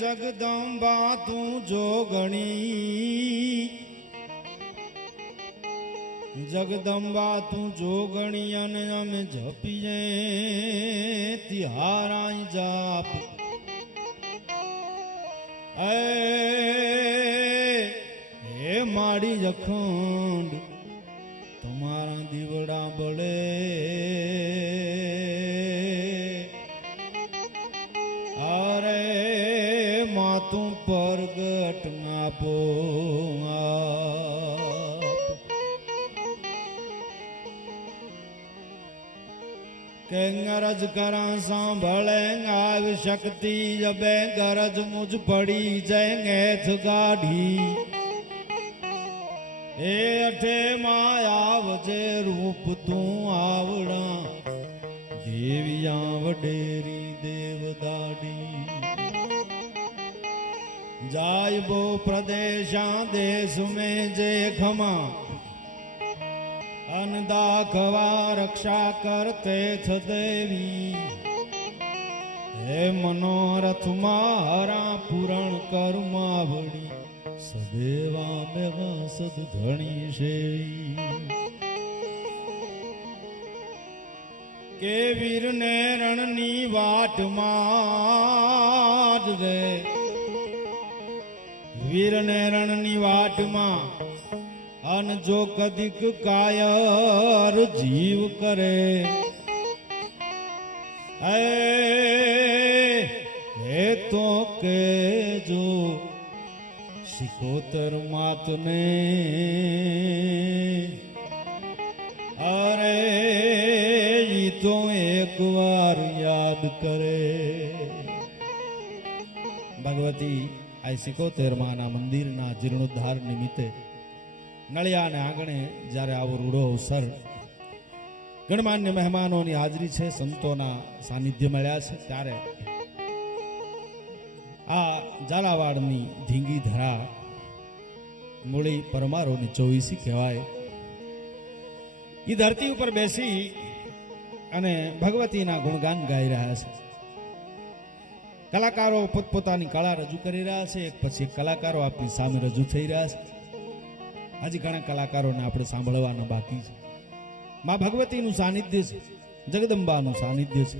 જગદંબા તું જોગણી, જગદંબા તું જોગણી અને અમે જપીએ તિહારાઈ જાપ. હે માડી અખંડ તમારા દીવડા બળે, અરે માતું પરગટ આપો. કે ગરજ કરા સાંભળે આવ શક્તિ જબે ગરજ મુજ પડી જય ગાઢી. એ અઠે માયા વજે રૂપ તું આવડા દેવિયા વડેરી દેવદાડી. જાય બો પ્રદેશા દેશ में જે ખમા અનદા ખવા રક્ષા કરતે થ દેવી. હે મનોરથ મારા પૂરણ કર્માવડી સદેવા મેઘા સદ ધણી સેવી. કે વીર ને રણની વાટમાં રે, વીર ને રણની વાટમાં અન જો કદીક કાયર જીવ કરે. હે તો કે જો સિકોતર માતને, અરે ઈ તો એક વાર યાદ કરે. ભગવતી આ 77 માના મંદિરના જીર્ણોદ્ધાર નિમિત્તે નળિયાને આંગણે જ્યારે આવો રૂડો અવસર, ગણમાન્ય મહેમાનોની હાજરી છે, સંતોના સાનિધ્ય મળ્યા છે, ત્યારે આ ઝાલાવાડની ધીંગી ધરા મૂળી પરમારોની 24 કહેવાય. એ ધરતી ઉપર બેસી અને ભગવતીના ગુણગાન ગાઈ રહ્યા છે. કલાકારો પોતપોતાની કળા રજૂ કરી રહ્યા છે. એક પછી એક કલાકારો આપણી સામે રજૂ થઈ રહ્યા છે. હજી ઘણા કલાકારોને આપણે સાંભળવાના બાકી છે. માં ભગવતીનું સાનિધ્ય છે, જગદંબાનું સાનિધ્ય છે.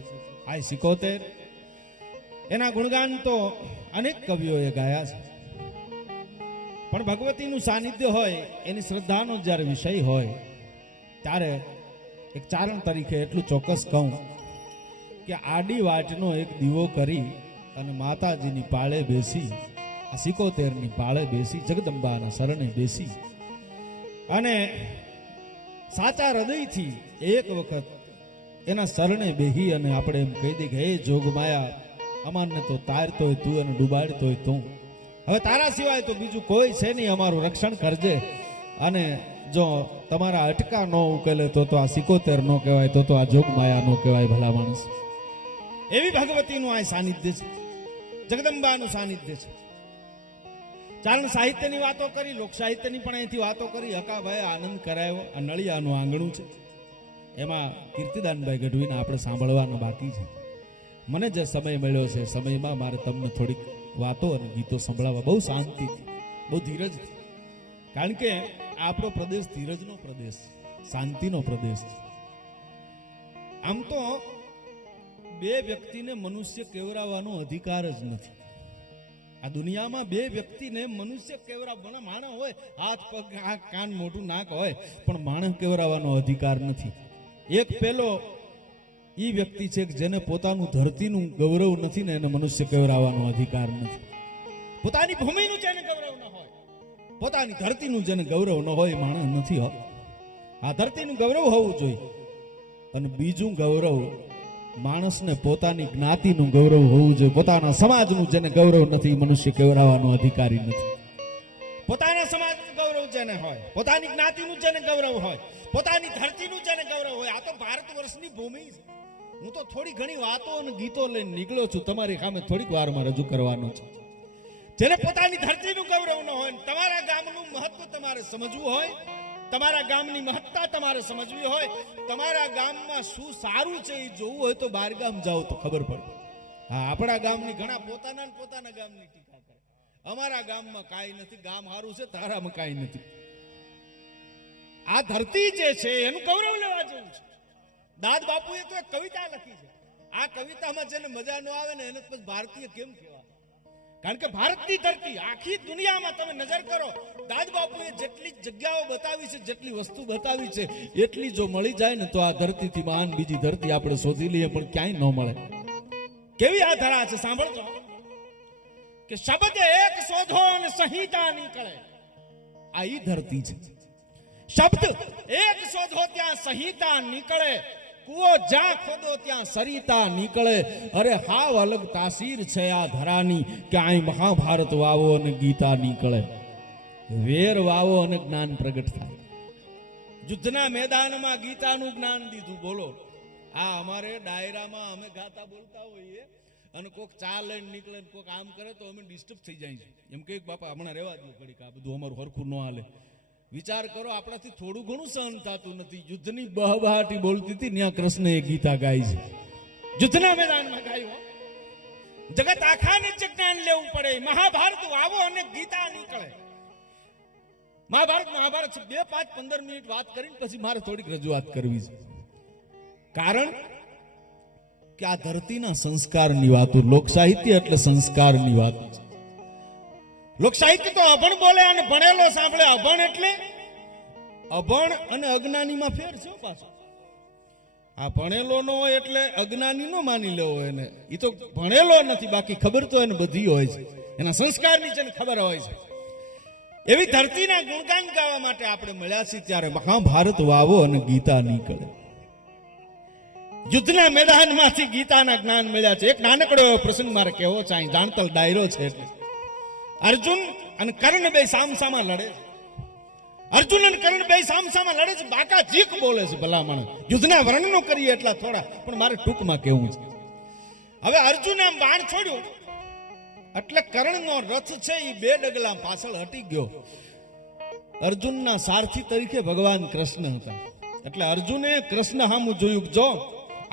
આ 77 એના ગુણગાન તો અનેક કવિઓએ ગાયા છે, પણ ભગવતીનું સાનિધ્ય હોય, એની શ્રદ્ધાનો જ્યારે વિષય હોય, ત્યારે એક ચારણ તરીકે એટલું ચોક્કસ કહું કે આડી વાટનો એક દીવો કરી અને માતાજીની પાળે બેસી, આ 77ની પાળે બેસી, જગદંબાના શરણે બેસી અને સાચા હૃદયથી એક વખત એના શરણે બેહી અને આપણે એમ કહી દઈએ કે હે જોગમાયા, અમારને તો તારતોય તું અને ડૂબાડતોય તું, હવે તારા સિવાય તો બીજું કોઈ છે નહીં, અમારું રક્ષણ કરજે. અને જો તમારા અટકા ન ઉકેલે તો આ 77 ન કહેવાય, તો આ જોગમાયા ન કહેવાય ભલા માણસ. એવી ભગવતીનું આ સાનિધ્ય છે, જગદંબાનું સાનિધ્ય છે. ચારણ સાહિત્યની વાતો કરી, લોક સાહિત્યની પણ અહીંથી વાતો કરી, હકાભાઈ આનંદ કરાયો. આ નળિયાનું આંગણું છે, એમાં કીર્તિદાનભાઈ ગઢવીને આપણે સાંભળવાનું બાકી છે. મને જે સમય મળ્યો છે, સમયમાં મારે તમને થોડીક વાતો અને ગીતો સંભળાવવા, બહુ શાંતિથી, બહુ ધીરજથી, કારણ કે આપણો પ્રદેશ ધીરજનો પ્રદેશ, શાંતિનો પ્રદેશ છે. આમ તો બે વ્યક્તિને મનુષ્ય કેવરાવાનો અધિકાર જ નથી. આ દુનિયામાં બે વ્યક્તિને મનુષ્ય કેવરાવાનો, માણસ હોય, હાથ પગ આંખ કાન મોઢું નાક હોય, પણ માણસ કેવરાવાનો અધિકાર નથી. એક પેલો ઈ વ્યક્તિ છે કે જેને પોતાનું ધરતીનું ગૌરવ નથી ને એને મનુષ્ય કેવરાવાનો અધિકાર નથી. પોતાની ભૂમિનું જેને ગૌરવ ન હોય, પોતાની ધરતીનું જેને ગૌરવ ન હોય, માણસ નથી. આ ધરતીનું ગૌરવ હોવું જોઈએ. અને બીજું ગૌરવ, માણસને પોતાની જ્ઞાતિનું ગૌરવ હોવું જોઈએ. પોતાના સમાજનું જેને ગૌરવ નથી, મનુષ્ય કેવરાવાનો અધિકારી નથી. પોતાના સમાજનું ગૌરવ જેને હોય, પોતાની જ્ઞાતિનું જેને ગૌરવ હોય, પોતાની ધરતીનું જેને ગૌરવ હોય, આ તો ભારત વર્ષની ભૂમિ છે. હું તો થોડી ઘણી વાતો અને ગીતો લઈને નીકળ્યો છું, તમારી સામે થોડીક વારમાં રજૂ કરવાનો છે. જેને પોતાની ધરતીનું ગૌરવ ન હોય, તમારા ગામનું મહત્વ તમારે સમજવું હોય, તમારા ગામની મહત્તા તમારે સમજવી હોય, તમારા ગામમાં શું સારું છે એ જોવું હોય તો બહાર ગામ જાઓ તો ખબર પડે. હા, આપણા ગામની ઘણા પોતાના ને પોતાના ગામની ટીકા કરે. અમારા ગામમાં કાંઈ નથી, ગામ સારું છે, તારામાં કાંઈ નથી. આ ધરતી જે છે એનું ગૌરવ લેવા જેવું છે. દાદ બાપુએ તો એક કવિતા લખી છે. આ કવિતામાં જેને મજા ન આવે ને એને પછી ભારતીય કેમ કહેવાય? કારણ કે ભારતની ધરતી આખી દુનિયામાં તમે નજર કરો, દાદ બાપુએ જેટલી જગ્યાઓ બતાવી છે, જેટલી વસ્તુ બતાવી છે, એટલી જો મળી જાય ને તો આ ધરતીથી મહાન બીજી ધરતી આપણે શોધી લઈએ પણ ક્યાંય ન મળે. કેવી આ ધરા છે સાંભળજો કે શબ્દ એક શોધો અને સંહિતા નીકળે. આ ઈ ધરતી છે. શબ્દ એક શોધો ત્યાં સંહિતા નીકળે, કુવો જ્યાં ખોદો ત્યાં સરિતા નીકળે. અરે હાવ અલગ તાસીર છે આ ધરાની કે અહીં મહાભારત વાવો અને ગીતા નીકળે. વેર વાવો અને જ્ઞાન પ્રગટ થાય. યુદ્ધના મેદાનમાં ગીતાનું જ્ઞાન દીધું. બોલો, આ અમારે ડાયરામાં અમે ગાતા બોલતા હોઈએ અને કોક ચા લઈને નીકળે ને કોક આમ કરે તો અમે ડિસ્ટર્બ થઈ જાય છે. એમ કે બાપા હમણાં રહેવા દો ઘડીક, આ બધું અમારું હરખું ન હાલે. વિચાર કરો, આપણાથી થોડું ઘણું સહન થતું નથી. યુદ્ધની બહબહાટી બોલતી હતી ત્યાં કૃષ્ણએ ગીતા ગાઈ છે. યુદ્ધના મેદાનમાં ગાયું. જગત આખાને જ જ્ઞાન લેવું પડે. મહાભારત વાવો અને ગીતા નીકળે. મહાભારત છે. 2, 5, 15 મિનિટ વાત કરીને પછી મારે થોડીક રજૂઆત કરવી છે. કારણ કે આ ધરતીના સંસ્કારની વાતો, લોક સાહિત્ય એટલે સંસ્કારની વાત છે. લોક સાહિત્ય તો અભણ બોલે અને ભણેલો સાંભળે. અભણ એટલે અભણ અને અજ્ઞાનીમાં ફેર છે પાછો. આ ભણેલો નો એટલે અજ્ઞાની નો માની લેવો એને. એ તો ભણેલો નથી, બાકી ખબર તો એને બધી હોય છે. એના સંસ્કારની છે ને ખબર હોય છે. એવી ધરતીના ગુણગાન ગાવા માટે આપણે મળ્યા છીએ ત્યારે મહાભારત વાવો અને ગીતા નીકળે. યુદ્ધના મેદાનમાંથી ગીતાના જ્ઞાન મળ્યા છે. એક નાનકડો એવો પ્રસંગ મારે કહેવો છે. અહીં જાણતલ ડાયરો છે એટલે અર્જુન અને કર્ણ બે સામસામા લડે. અર્જુન અને કર્ણ બે સામસામા લડે છે. બાકા જીક બોલે છે. ભલામણ યુદ્ધના વર્ણનો કરીએ એટલા થોડા, પણ મારે ટૂંકમાં કહેવું છે. હવે અર્જુન આમ બાણ છોડ્યું એટલે કર્ણનો રથ છે એ 2 ડગલા પાછળ હટી ગયો. અર્જુનના સારથી તરીકે ભગવાન કૃષ્ણ હતા. એટલે અર્જુને કૃષ્ણ સામું જોયું, જો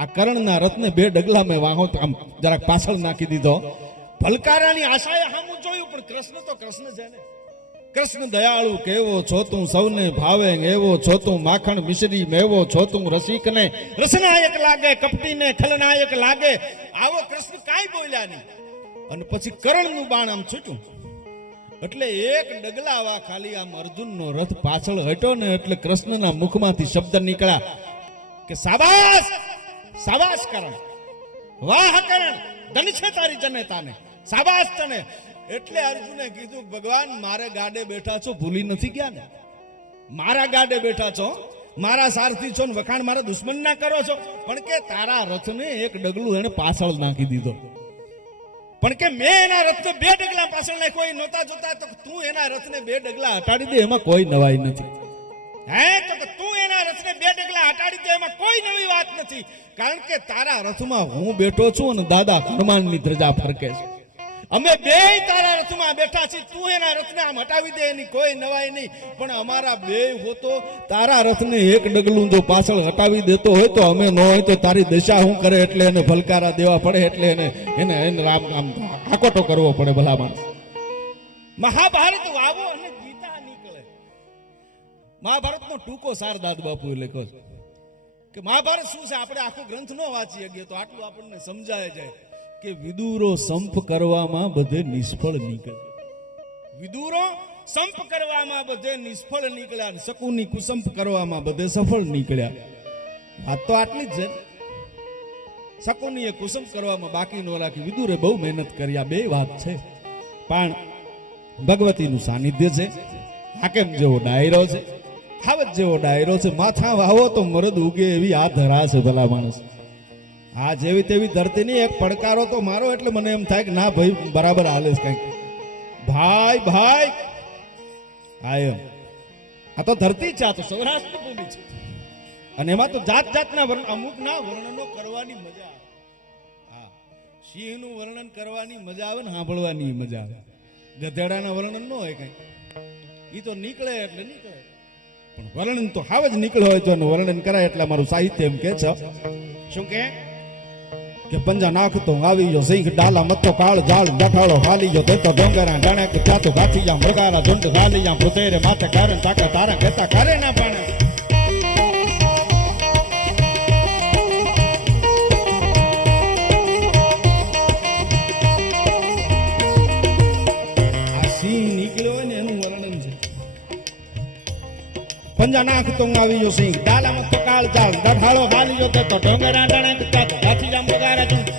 આ કર્ણના રથને 2 ડગલા મેં વાહો આમ જરાક પાછળ નાખી દીધો. ભલકારાની આશાએ સામું જોયું, પણ કૃષ્ણ તો કૃષ્ણ છે ને. કૃષ્ણ દયાળુ કેવો છો તું, સૌને ભાવે એવો છો તું, માખણ મિશ્રી મેવો છો તું, રસિકને રસનાયક લાગે, કપટીને ખલનાયક લાગે. આવો કૃષ્ણ કાંઈ બોલ્યા નહીં. અને પછી કર્ણનું બાણ આમ છૂટ્યું એટલે 1 ડગલાવા ખાલી આમ અર્જુનનો રથ પાછળ હટ્યો ને એટલે કૃષ્ણના મુખમાંથી શબ્દ નીકળ્યા કે સાબાસ સાબાસ કર્ણ, વાહ કર્ણ, ધન છે તારી જનેતાને, સાબાસ તને. એટલે અર્જુને કીધું, ભગવાન મારે ગાડે બેઠા છો, ભૂલી નથી ગયા ને? મારા ગાડે બેઠા છો, મારા સારથી છો ને વખાણ મારા દુશ્મન ના કરો છો. પણ કે તારા રથને 1 ડગલું એને પાછળ નાખી દીધો. પણ કે મેં એના રથને 2 ડગલા પાછળ નાખ્યો એ નહોતા જોતા, તો તું એના રથને 2 ડગલા હટાડી દે એમાં કોઈ નવાઈ નથી. હે તો તું એના રથને 2 ડગલા હટાડી દે એમાં કોઈ નવી વાત નથી. કારણ કે તારા રથમાં હું બેઠો છું અને દાદા હનુમાનની ધ્વજા ફરકે છે. અમે બે તારા રથમાં બેઠા છીએ. તું એના રથને આમ હટાવી દે એની કોઈ નવાઈ નહીં. પણ અમારા બે હોતો તારા રથને 1 ડગલું જો પાછળ હટાવી દેતો હોય તો અમે ન હોય તો તારી દશા શું કરે. એટલે એને ભલકારા દેવા પડે. એટલે એને રામ આમ આકોટો કરવો પડે. ભલા માણસ મહાભારત વાવો અને ગીતા નીકળે. મહાભારતનો ટૂંકો સાર દાદ બાપુએ લખ્યો છે કે મહાભારત શું છે. આપણે આખો ગ્રંથ ન વાંચી શકીએ તો આટલું આપણને સમજાય જાય કે વિદુરો સંપ કરવામાં બધે નિષ્ફળ નીકળે. વિદુરો સંપ કરવામાં બધે નિષ્ફળ નીકળ્યા, શકુની કુસંપ કરવામાં બધે સફળ નીકળ્યા. વાત તો આટલી જ છે. શકુનીએ કુસંપ કરવામાં બાકી ન રાખી, વિદુરે બહુ મહેનત કર્યા. 2 વાત છે. પણ ભગવતીનું સાનિધ્ય છે, હાકેમ જેવો ડાયરો છે, ખાવત જેવો ડાયરો છે. માથા વાવો તો મરદ ઉગે એવી આ ધરા છે. ભલા માણસ આ જેવી તેવી ધરતીની એક પડકારો તો મારો એટલે મને એમ થાય કે ના ભાઈ બરાબર હાલે છે કંઈક. ભાઈ આ એમ આ તો ધરતી છે, આ તો સૌરાષ્ટ્ર ભૂમિ છે. અને એમાં તો જાત જાતના અમુક ના વર્ણનો કરવાની મજા આવે. હા, સિંહનું વર્ણન કરવાની મજા આવે ને સાંભળવાની મજા આવે. ગધેડાના વર્ણન ન હોય કઈ, એ તો નીકળે એટલે નીકળે. પણ વર્ણન તો હાવ જ નીકળે હોય તો એનું વર્ણન કરાય. એટલે મારું સાહિત્ય એમ કે છે શું કે કે પંજા નાખતો આવી ગયો સિંહ ડાલા મતો કાળ જાળ ડઠાળો ખાલી ગયો દેતો ડોંગરા ડણક ચાતો ગાથી જા મૃગારા ઝુંડ ખાલી જા પૃથેરે માથે કારણ તાકા તારા કહેતા કરે ના પાણે આ સિંહ નીકળ્યો હોય ને એનું વર્ણન છે પંજા નાખતો આવી ગયો સિંહ ડાલા મતો કાળ જાળ ડઠાળો ખાલી ગયો દેતો ડોંગરા ડણક ચાતો ગાથી જા મૃગારા ઝુંડ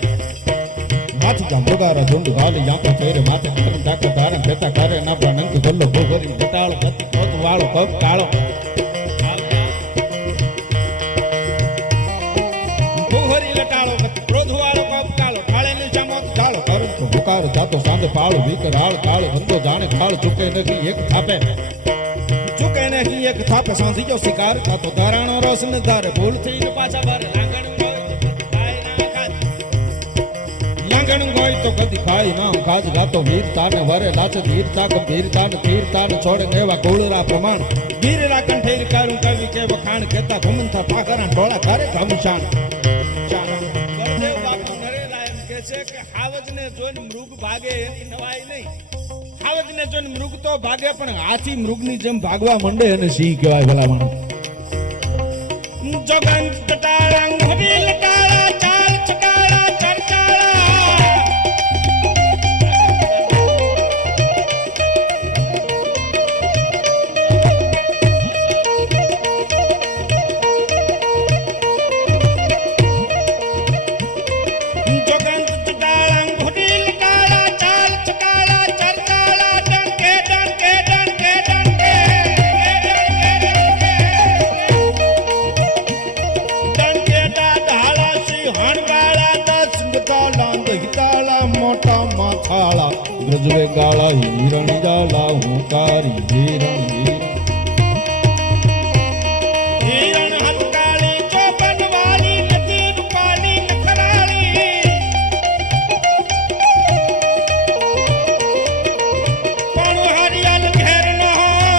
હાથી જા મૃગારા ઝુંડ ખાલી જા પૃથેરે માથે કારણ તાકા તારા કહેતા કરે ના પાણે ગલ્લો ભોગરી ઘટાળો ગતિ કોત વાળો કપ કાળો ભોગરી લટાળો ગતિ ક્રોધ વાળો કપ કાળો ઠાળેલી ચમક ચાળો કરું તો ભુકાર જાતો સાંજે પાળો વિકરાળ કાળ ધંધો જાણે કાળ ચૂકે નથી એક થાપે ચૂકે નહીં એક થાપે સાંધી જો શિકાર થાતો ધારાણો રોસ ન ધારે ભૂલ થઈને પાછા બારે લાંગણ ગોય તો કદી ખાઈ ના કાજ ગાતો વીરતા ને વરે લાચ ધીરતા ગંભીરતા ને તીરતા ને છોડે એવા ગોળરા પ્રમાણ વીરરા કંઠેર કારું કવિ કે વખાણ કહેતા ઘમંથા ઠાકરા ટોળા કરે ઘમશાન ગરદેવ બાપુ નરેલા એમ કહે છે કે હાવજને જોઈને મૃગ ભાગે એની નવાઈ નહીં હાવજને જોઈને મૃગ તો ભાગે પણ હાથી મૃગની જેમ ભાગવા માંડે અને સિંહ કહેવાય ભલામણ જોગન ટટાળંગ હરી લટાળા ચાલ ચટાળા ચરચાળા ગજવે ગાળા હિરણ ગાળા હુંકારી હિરણ હિરણ હંકાળી ચોપન વાળી નદી રૂપાલી નખરાળી પણ હરિયાલ ઘેર નો હોય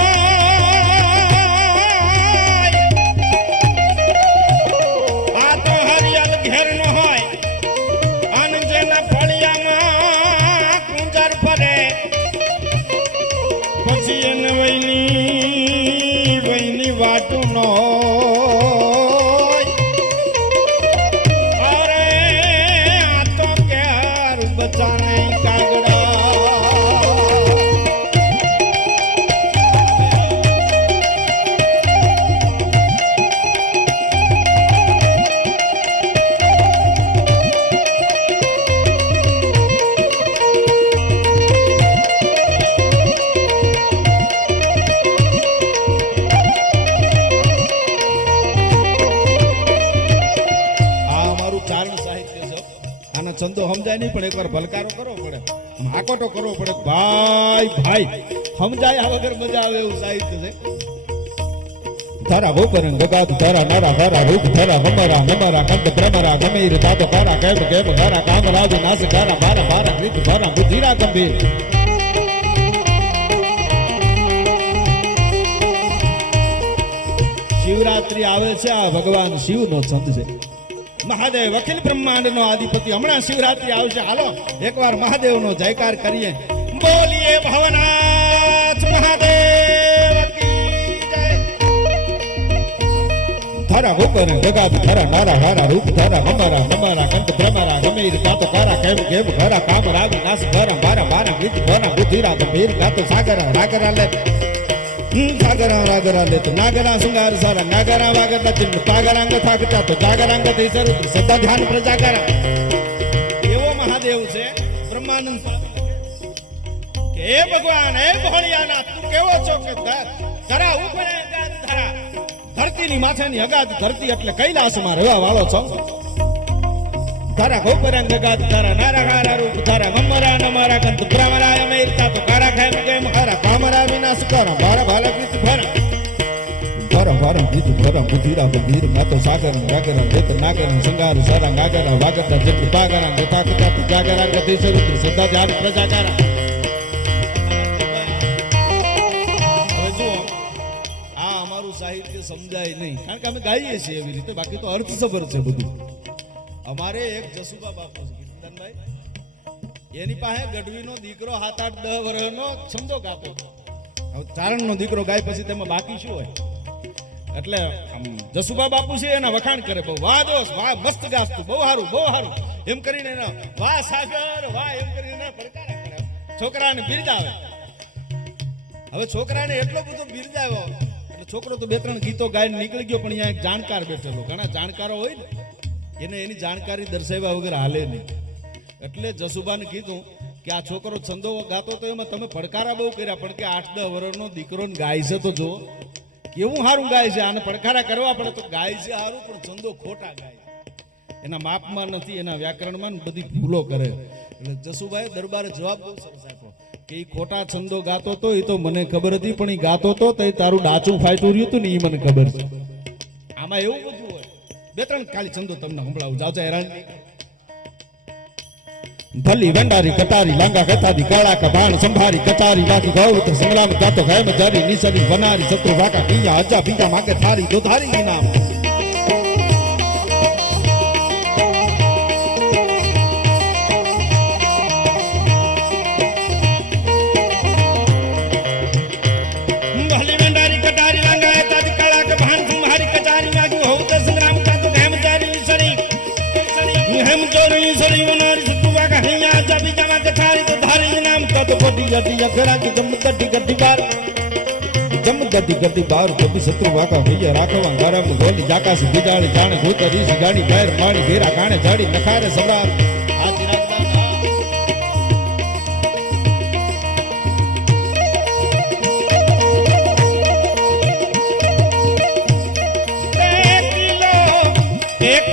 આ તો હરિયાલ ઘેર નો હોય અને જેના ફળિયામાં પછી એને વૈની વાટું નો અરે આ તો ક્યાર બચાને કાગડા ચંદો સમજાય નહીં પણ એકવાર ભલકારો કરવો પડે હાકોટો કરવો પડે ભાઈ ભાઈ સમજાય વગર મજા આવે એવું સાહિત્ય છે તારા ગોપરન ગગાદ તારા નારા તારા રૂપ તારા ગમરા ગમરા કંદ ભ્રમરા ગમીર તાતો તારા કેમ કેમ તારા કામ રાજુ નાસ તારા બારા બારા કૃત તારા બુદ્ધિરા ગંભીર શિવરાત્રી આવે છે આ ભગવાન શિવનો છંદ છે મહાદેવ અખિલ બ્રહ્માંડ નો આધિપતિ હમણાં શિવરાત્રી આવશે હાલો એકવાર મહાદેવ નો જયકાર કરીએ બોલીએ ભવનાથ મહાદેવ કી જય તારા ગોપર જગાદ તારા નારા હારા રૂપ તારા ગમરા ગમરા કંદ ભ્રમરા ગમીર તાતો કારા કેમ કેમ ઘરા કામ રાગ નાસ ઘરા બારા બારા વિચ ભના બુદ્ધિરા ગંભીર ગાતો સાગરા રાગરા લે સાગરા રાગરા લે તો નાગરા શૃંગાર સારા નાગરા વાગરા ચિન્હ સાગરાંગ થાકતા તો જાગરાંગ થઈ શરૂ સદા ધ્યાન પ્રજાગરા એવો મહાદેવ છે બ્રહ્માનંદ કે હે ભગવાન હે ભોળિયાના તું કેવો છો કે ધરા ઉપર ધરા ધરતીની માથેની અગાધ ધરતી એટલે કૈલાસમાં રહેવા વાળો છો તારા ગોપરાંગ ગગાદ તારા નારા હારા રૂપ તારા ગમરા નમરા કંત ભ્રમરાય મેરતા તો કારા ખેમ કેમ હારા કામરા વિનાશ કરા ભારા ભાલા કીત ભરા ભરા ભરા કીત ભરા બુદ્ધિરા બુદ્ધિર માતો સાગર રાગર વેત નાગર સંગાર સારા નાગર વાગતા જગ પાગરા ગતાકતા જાગરા ગતિ સરુદ્ર સદા ધ્યાન પ્રજાકારા સાહિત્ય સમજાય નહીં કારણ કે અમે ગાઈએ છીએ એવી રીતે બાકી તો અર્થસભર છે બધું અમારે એક જસુબા બાપુ છે કીર્તનભાઈ, એની પાસે ગઢવીનો દીકરો 7-8-10 વર્ષનો છંદો ગાતો હતો. હવે ચારણનો દીકરો ગાય પછી તેમાં બાકી શું હોય? એટલે જસુબા બાપુ છે એના વખાણ કરે, બહુ વાહ દોસ્ત વાહ, મસ્ત ગાતું, બહુ સારું બહુ સારું એમ કરીને એના વાહ સાગર વાહ એમ કરીને પડકારા કરે, છોકરાને બિરદાવે. હવે છોકરાને એટલો બધો બિરદાવ્યો એટલે છોકરો તો 2-3 ગીતો ગાઈને નીકળી ગયો, પણ અહીંયા એક જાણકાર બેઠેલો, ઘણા જાણકારો હોય ને એને એની જાણકારી દર્શાવ્યા વગર હાલે નહીં. એટલે જસુબાને કીધું કે આ છોકરો છંદો ગાતો તો એમાં તમે પડકારા બહુ કર્યા, પણ કે 8-10 વર્ષનો દીકરો ગાય છે તો જો કેવું સારું ગાય છે, આને પડકારા કરવા પડે તો ગાય છે સારું, પણ છંદો ખોટા ગાય, એના માપમાં નથી, એના વ્યાકરણમાં બધી ભૂલો કરે. એટલે જસુભાઈ દરબારે જવાબ બહુ સરસ આપ્યો કે એ ખોટા છંદો ગાતો તો એ તો મને ખબર હતી, પણ એ ગાતો તો તારું ડાચું ફાટ્યું રહ્યું હતું ને એ મને ખબર છે. આમાં એવું બધું હોય. 2-3 ખાલી છંદો તમને સંભળાવું, જાવ હેરાન ભલી વંડારી કટારી લાંગા કથારી કાળા કભાણ સંભારી કચારી લાગી ગૌત સંગ્રામ ગાતો ગાયમ જારી નિસરી વનારી શત્રુ વાકા કિયા અજા બીજા માગે થારી દોધારી નામ. ભલી વંડારી કટારી લાંગા કથારી કાળા કભાણ સંભારી કચારી લાગી ગૌત સંગ્રામ ગાતો ગાયમ જારી નિસરી હેમ જોરી સરી વનારી શત્રુ વાકા કિયા અજા બીજા માગે થારી દોધારી નામ. તો ગડી ગડી અખરા की जम गड्डी गड्डी बार जम गड्डी गड्डी बार कभी शत्रु वाका भैया राखवा गरम गोली जाका से बिजाड़ी जाने भूतरी सी गाड़ी पैर मारी घेरा काने जाड़ी नखारे सबरा हाथी राखदा एक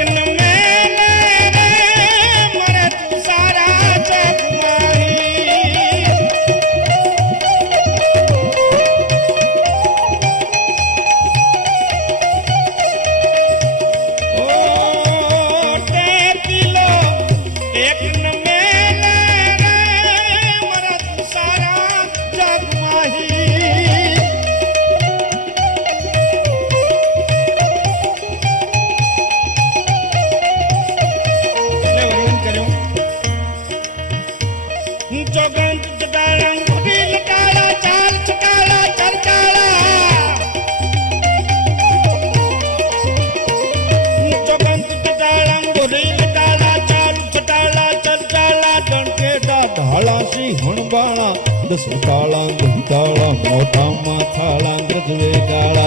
दस ताला ताला मोटा माथाला ग्रजवे गाला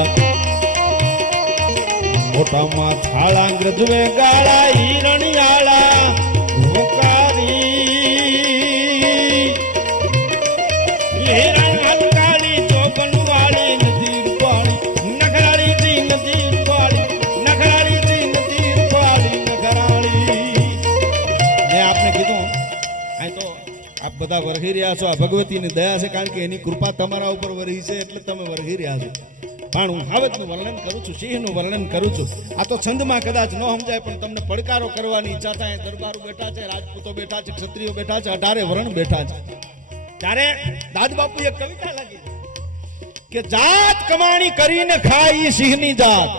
मोटा माथाला ग्रजवे गाला हिरणियाला हुकारी हिरण हलकाली चौपन वाली नदी रूपाली नखराली जी नदी रूपाली नखराली जी नदी रूपाली नखराली. मैं आपने कीधुं आ तो આપ બધા વરહી રહ્યા છો, આ ભગવતીની દયા છે, કારણ કે એની કૃપા તમારા ઉપર વરહી છે એટલે તમે વરહી રહ્યા છો. પણ હું હાવતનું વર્ણન કરું છું, સિંહનું વર્ણન કરું છું. આ તો છંદમાં કદાચ ન સમજાય, પણ તમને પડકારો કરવાની ઈચ્છા થાય. દરબારો બેઠા છે, રાજપૂતો બેઠા છે, ક્ષત્રિયો બેઠા છે, 18 વર્ણ બેઠા છે. ત્યારે દાદબાપુ એક કવિતા લખી કે જાત કમાણી કરીને ખાય સિંહની જાત.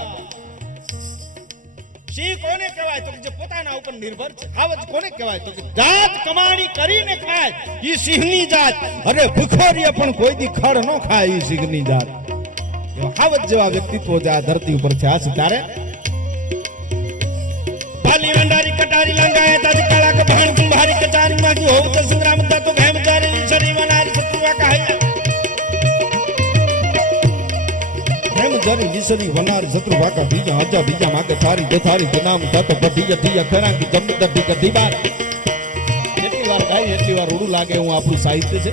સિંહ કોને કહેવાય તો જે પોતાના ઉપર નિર્ભર છે. હાવજ કોને કહેવાય તો જાત કમાણી કરીને ખાય ઈ સિંહની જાત. અરે ભૂખોરીએ પણ કોઈ દી ખડ ન ખાય ઈ સિંહની જાત. હાવજ જેવા વ્યક્તિત્વ જે આ ધરતી ઉપર છે. આ ત્યારે ભાલી વંડારી કટારી લંગાય તાજી કાળા કભાણ કુંભારી કચારી માંગી હોવ તો સંગ્રામ તો ભેમ જારી શરી વનારી શત્રુવા કહાયા जारी निसरी वनार शत्रु वाका बीजा हजा बीजा मागे थारी दे थारी के नाम तत बढिया धिया खरा की जम दड्डी कड्डी बार. એટલી વાર ગાય એટલી વાર ઉડું લાગે હું આપણું સાહિત્ય છે.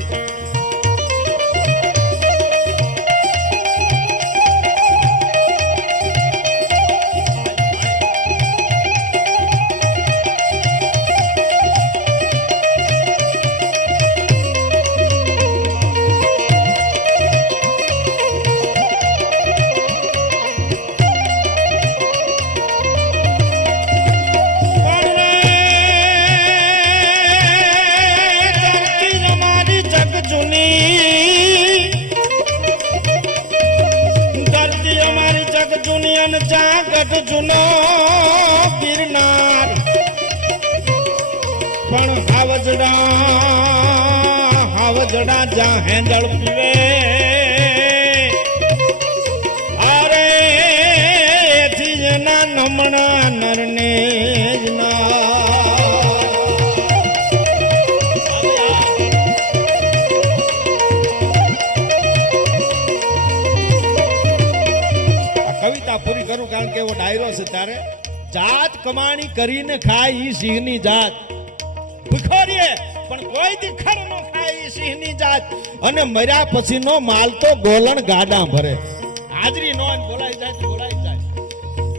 જાગત જુનો ગિરનાર વેલડા જા હેંજળ પીવે અરે એથી જના નમણા નરને કવિતા પૂરી કરું કારણ કે એવો ડાયરો છે તારે જાત કમાણી કરીને ખાય ઈ સિંહની જાત ભિખારીએ પણ કોઈ દીખર નો ખાય ઈ સિંહની જાત અને મર્યા પછીનો માલ તો ગોલણ ગાડા ભરે હાજરી નો બોલાઈ જાય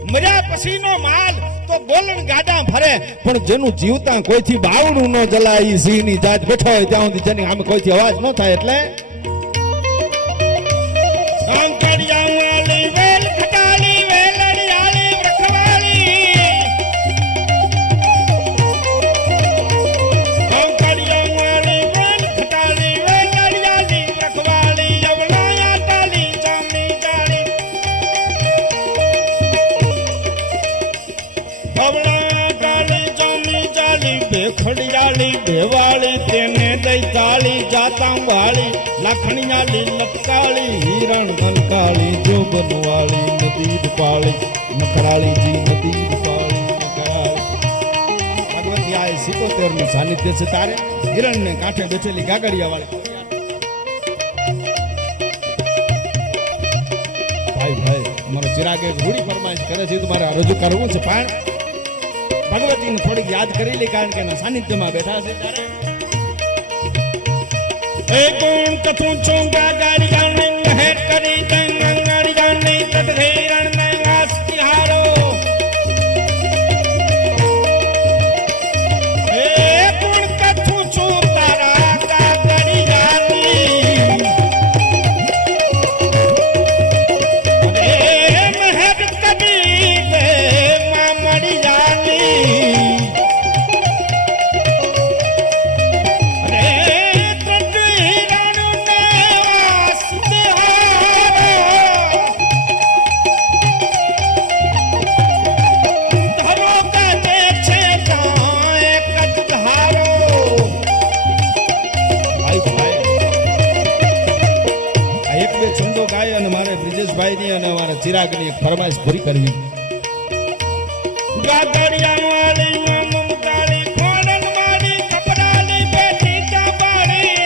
મર્યા પછીનો માલ તો ગોલણ ગાડા ભરે પણ જેનું જીવતા કોઈથી બાવડું ન જલાય ઈ સિંહની જાત બેઠો હોય ત્યાં સુધી જેની સામે કોઈથી અવાજ ન થાય એટલે ખડિયાળી બેવાળી તેને દઈ તાળી જાતા વાળી લાખણિયાળી લટકાળી હિરણ મલકાળી જોબનવાળી નદી પાળી નખરાળીજી નદી પાળી નખરાળી ભગવતી આ 77 નું સાનિધ્ય છે તારે હિરણ ને કાંઠે બેઠેલી ગાગડિયા વાળી ભાઈ અમારો ચિરાગ એક રૂડી ફરમાઈશ કરે છે તમારે રજૂ કરવું છે પણ ભગવતીને થોડીક યાદ કરી લે કારણ કે એના સાનિધ્યમાં બેઠા છે ત્યારે એ કોણ કથું ચોંગા ગાડી ગાને લહેર કરી તંગ ગાડી ગાને તટધેરણ ને વાસકી હારો એ કોણ કથું ચો તારા ગાડી ગાની એ મહેર કદી દે મામડી અને અમારા ચિરાગની એક ફરમાઈશ પૂરી કરવી ગાગડિયા વાળી મમતાળી ખોડન વાળી કપડાની બેઠી ચાપાળી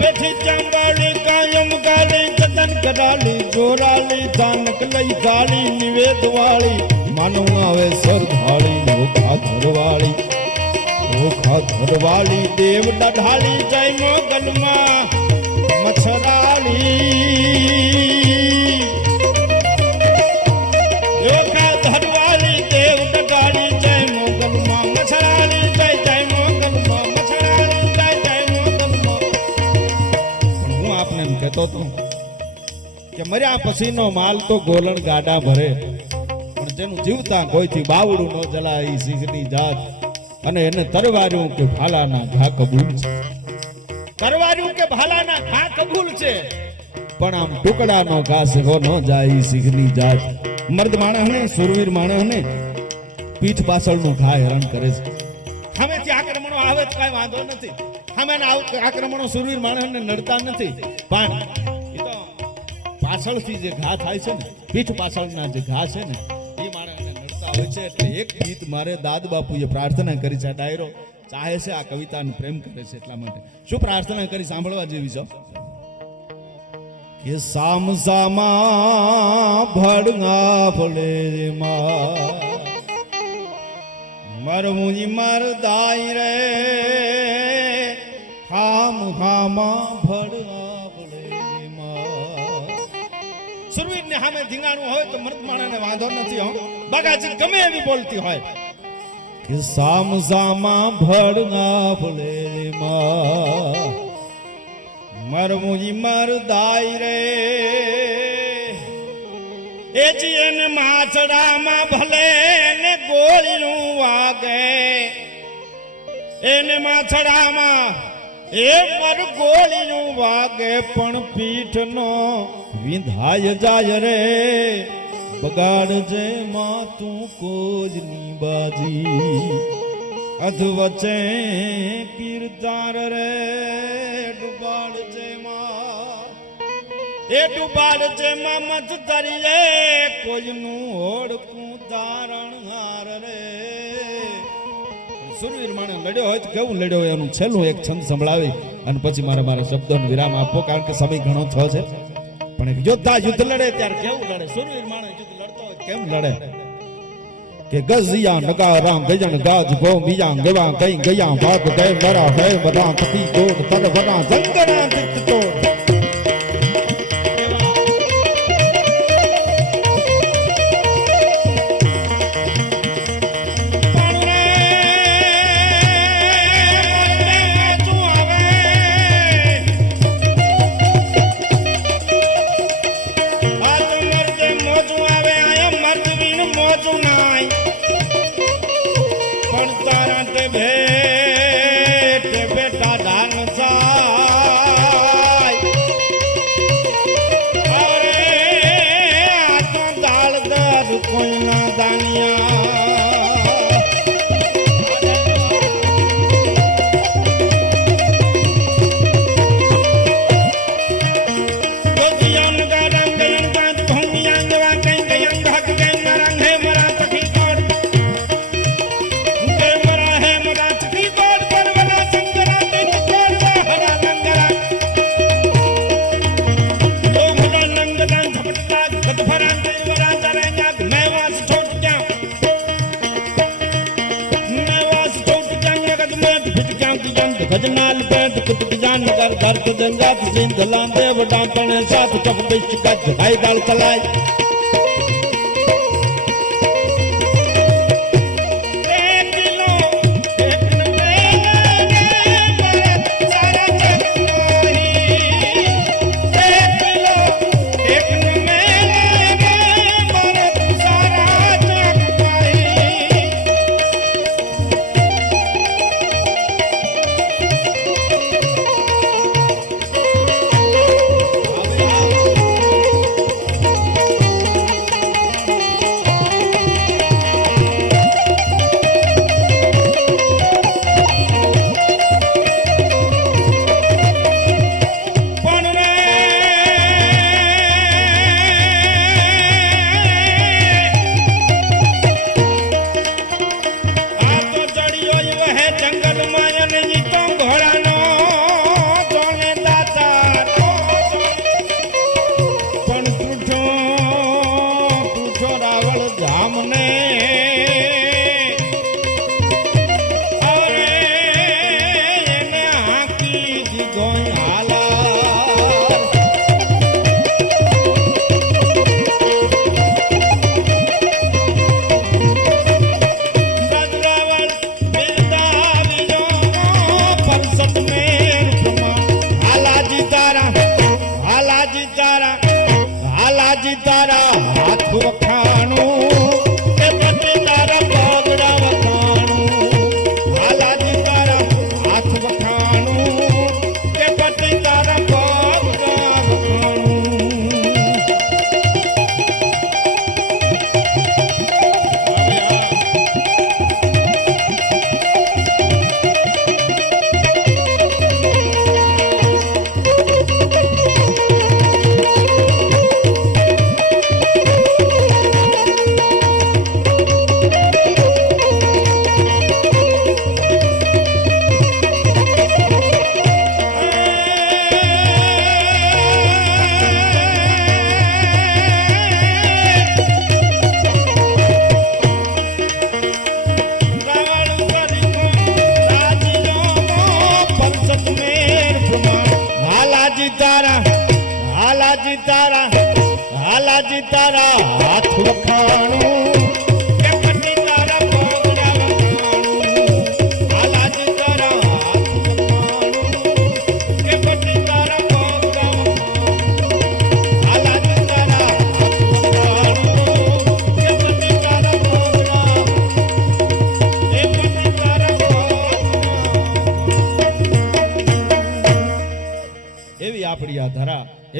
બેઠી ચાંબાળી કાયમ ગાળી જતન કરાલી જોરાલી દાનક લઈ ગાળી નિવેદ વાળી માનવ આવે સરધાળી ભૂખા ધરવાળી ધરવાળી દેવ દઢાળી જય મોગલમાં મચ્છરાળી ધરવાળી દેવ દઢાળી જય મોગલમાં મચ્છરાળી જય મોગલમાં મચ્છરાળી જય મોગલમાં પણ હું આપને એમ કહેતો હતો કે મર્યા પછીનો માલ તો ગોલણ ગાડા ભરે પણ જેનું જીવતા કોઈથી બાવડું ન જલાય ઈ સિંહની જાત અને એને તરવાર્યું કે ભાલાના ઘા કબૂલ છે તરવાર્યું કે ભાલાના ઘા કબૂલ છે પણ આમ ટુકડાનો ઘા સહો ન જાય સિંહની જાત મર્દ માણસને સુરવીર માણસને પીઠ પાછળનો ઘા હેરાન કરે છે સામેથી આક્રમણો આવે તો કાંઈ વાંધો નથી સામેના આક્રમણો સુરવીર માણસને નડતા નથી પણ એ તો પાછળથી જે ઘા થાય છે ને પીઠ પાછળના જે ઘા છે ને એ માણસને હોય છે એટલે એક ગીત મારે દાદ બાપુએ પ્રાર્થના કરી છે ડાયરો ચાહે છે આ કવિતાને પ્રેમ કરે છે એટલા માટે શું પ્રાર્થના કરી સાંભળવા જેવી છે કે સામ સામા ભડંગા ફળે માં મરમુજી મર દાઈ રે હામ હામા ભડંગા ફળે માં સુરવીરને સામે ધીંગાણું હોય તો મર્દ માણસને વાંધો નથી હો બગાજી ગમે એવી બોલતી હોય કે સામ સામા ભડંગા ફળે માં મરમુજી મર દાઈ રે એ જીન માછડામાં ભલે ને ગોળીનું વાગે એને માછડામાં એ મર ગોળીનું વાગે પણ પીઠનો વિંધાય જાય રે બગાડજે માં તું કોજની બાજી અધ વચ્ચે કીર્તાર રે ડુબાડજે માં એ ડુબાડજે માં મત તરીએ કોઈનું ઓળખું તારણ હાર રે સુરવીર માણે લડ્યો હોય તો કેવું લડ્યો એનું છેલ્લું એક છંદ સંભળાવી અને પછી મારા શબ્દોનો વિરામ આપો કારણ કે સમય ઘણો થયો છે પણ એક યોદ્ધા યુદ્ધ લડે ત્યારે કેવું લડે સુરવીર માણે યુદ્ધ લડતો હોય કેમ લડે કે ગઝિયા નગારા ગજન ગાજ ગો મિયા ગવા કઈ ગયા ભાગ ગય મરા હે બધા પતિ ગોડ તદ વના જંગણા ચિત્ત તોડ भजनाल पेंट कुट जान कर घर तो जंगात सिंध लांदे वडा पण साथ चक बिच गज भाई दाल कलाई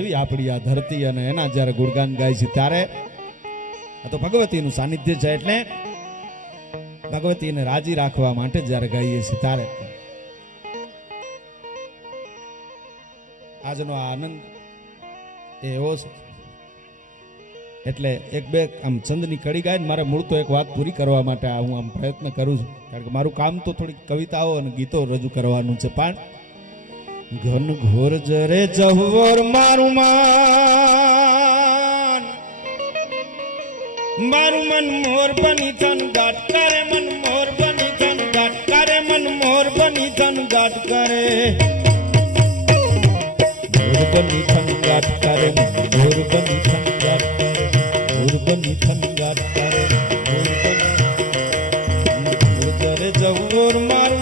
એવી આપણી આ ધરતી અને એના જ્યારે ગુણગાન ગાય છે ત્યારે આ તો ભગવતીનું સાનિધ્ય છે, એટલે ભગવતીને રાજી રાખવા માટે જ્યારે ગાઈએ છીએ ત્યારે આજનો આનંદ એવો છે. એટલે એક બે આમ છંદની કડી ગાય મારે મૂળ તો એક વાત પૂરી કરવા માટે હું આમ પ્રયત્ન કરું છું, કારણ કે મારું કામ તો થોડીક કવિતાઓ અને ગીતો રજૂ કરવાનું છે. પણ ઘન ઘોર જરે જહવર મારું મન મોર બની થન ગાટ કરે, મન મોર બની થન ગાટ કરે, મન મોર બની થન ગાટ કરે, મોર બની થન ગાટ કરે, મોર બની થન ગાટ કરે, મોર બની થન ગાટ કરે, મોર બની જરે જહવર મારું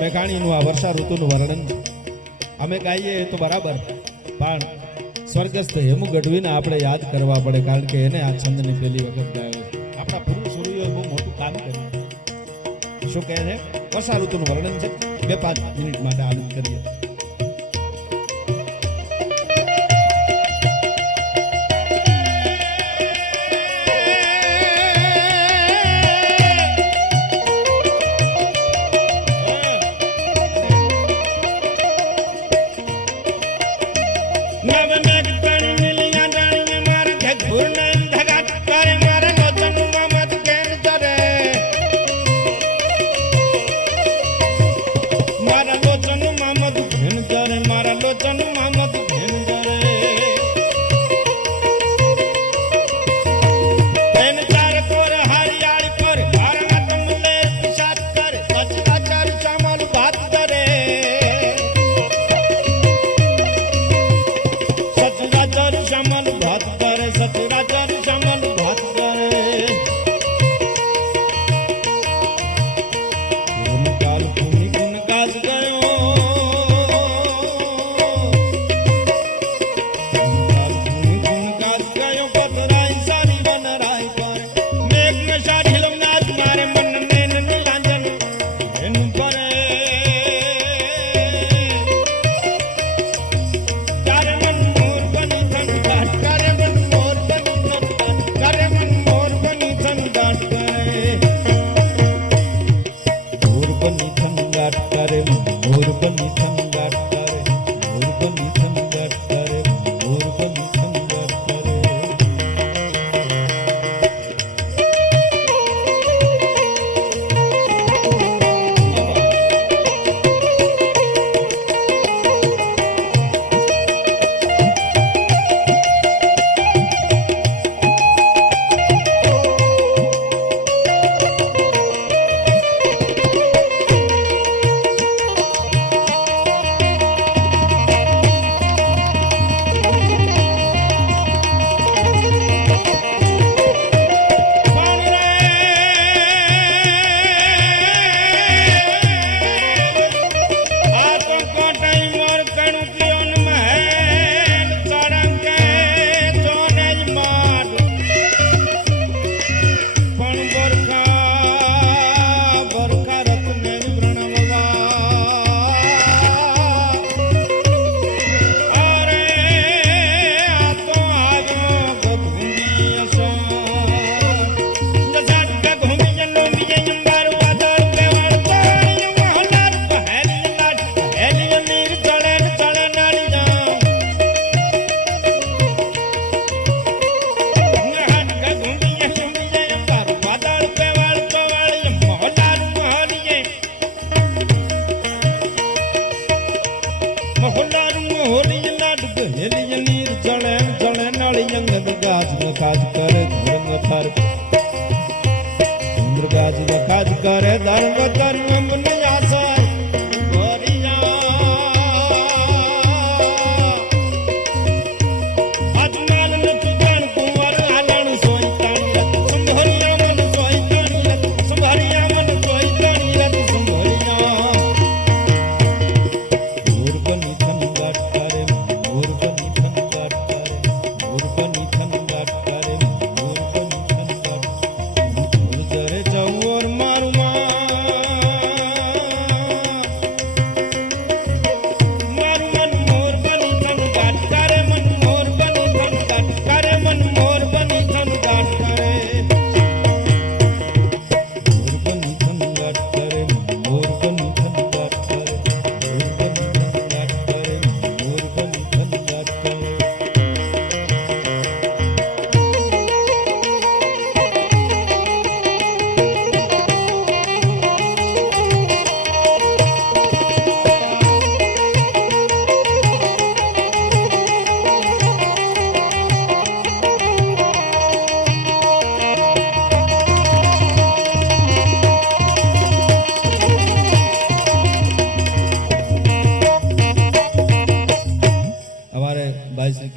મેઘાણીનું આ વર્ષા ઋતુનું વર્ણન અમે ગાઈએ તો બરાબર, પણ સ્વર્ગસ્થ હેમુ ગઢવીને આપણે યાદ કરવા પડે, કારણ કે એને આ છંદની પહેલી વખત ગાયો છે. આપણા પુરુષ સૂર્યોએ બહુ મોટું કામ કર્યું. શું કહે છે? વર્ષા ઋતુનું વર્ણન છે. 2-5 મિનિટ માટે આનંદ કરીએ. નીર જળે જળે નળી અંગદ ગાજ નખાજ કરે ધર્મ થર ગાજ નખાજ કરે ધર્મ ધર્મ મન આસાય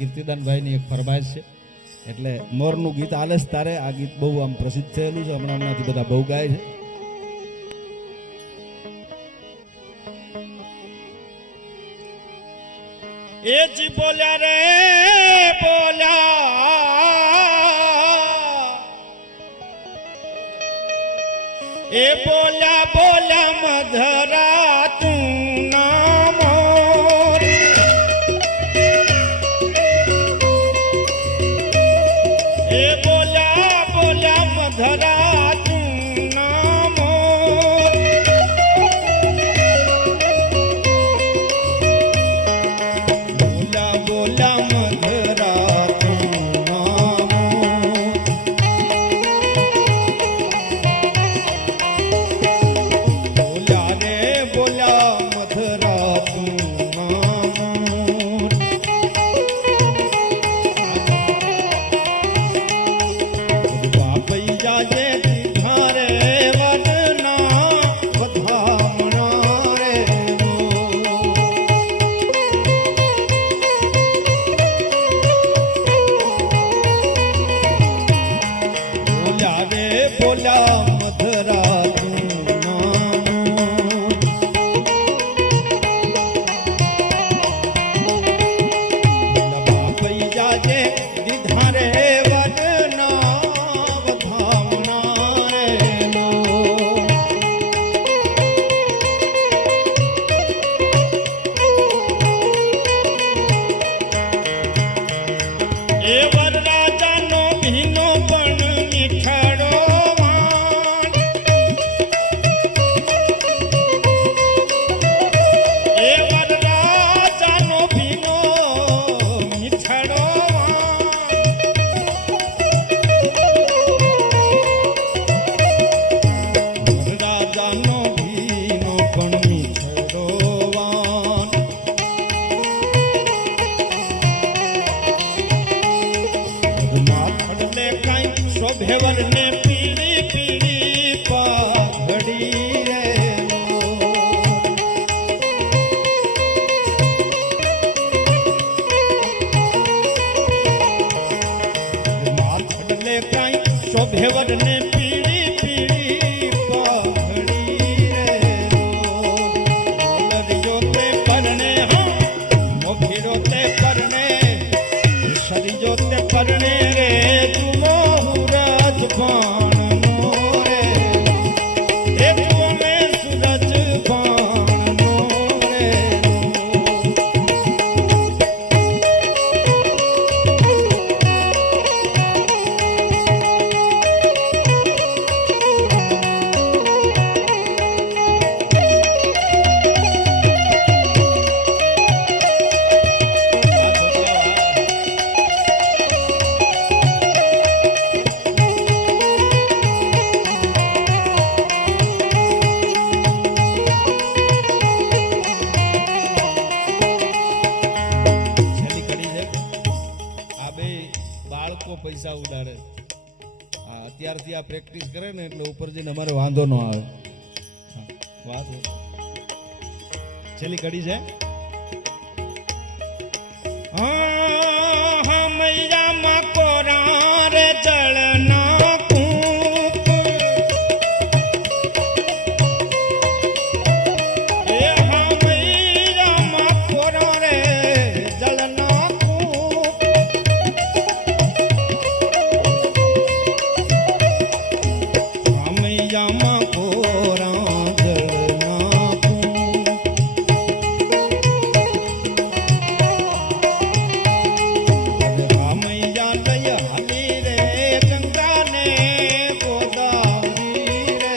કીર્તિદાનભાઈ ની એક ફરમાઈશ છે એટલે મોરનું ગીત આલેસ તારે આ ગીત બહુ આમ પ્રસિદ્ધ થયેલું છે હમણાંથી બધા બહુ ગાય છે એ જી બોલ્યા રે બોલ્યા એ બોલ્યા બોલ્યા મધરા તું ધરા તું નામો બોલા બોલા મધરા તું નામો બોલા રે બોલા મધરા તું ભેવડને પીળી પીળી પાઘડી રે લરિયો તે પરણે હા મોખીરો તે પરણે સરિયો તે પરણે રે તુમો હુરજ બાણનો રે એ તુમે સુરજ બાણનો રે લાખો પૈસા ઉડાડે. હા, અત્યારથી આ પ્રેક્ટિસ કરે ને એટલે ઉપર જઈને અમારે વાંધો ન આવે. હા, વાત છેલ્લી કડી છે. હા મૈયામાં કોરા રે જળના કૂપ, એ હા મૈયામાં કોરા રે જળના કૂપ, હા મૈયામાં કોરા જળના કૂપ, હા મૈયા લઈ હાલી રે ગંગાને ગોદાવરી રે.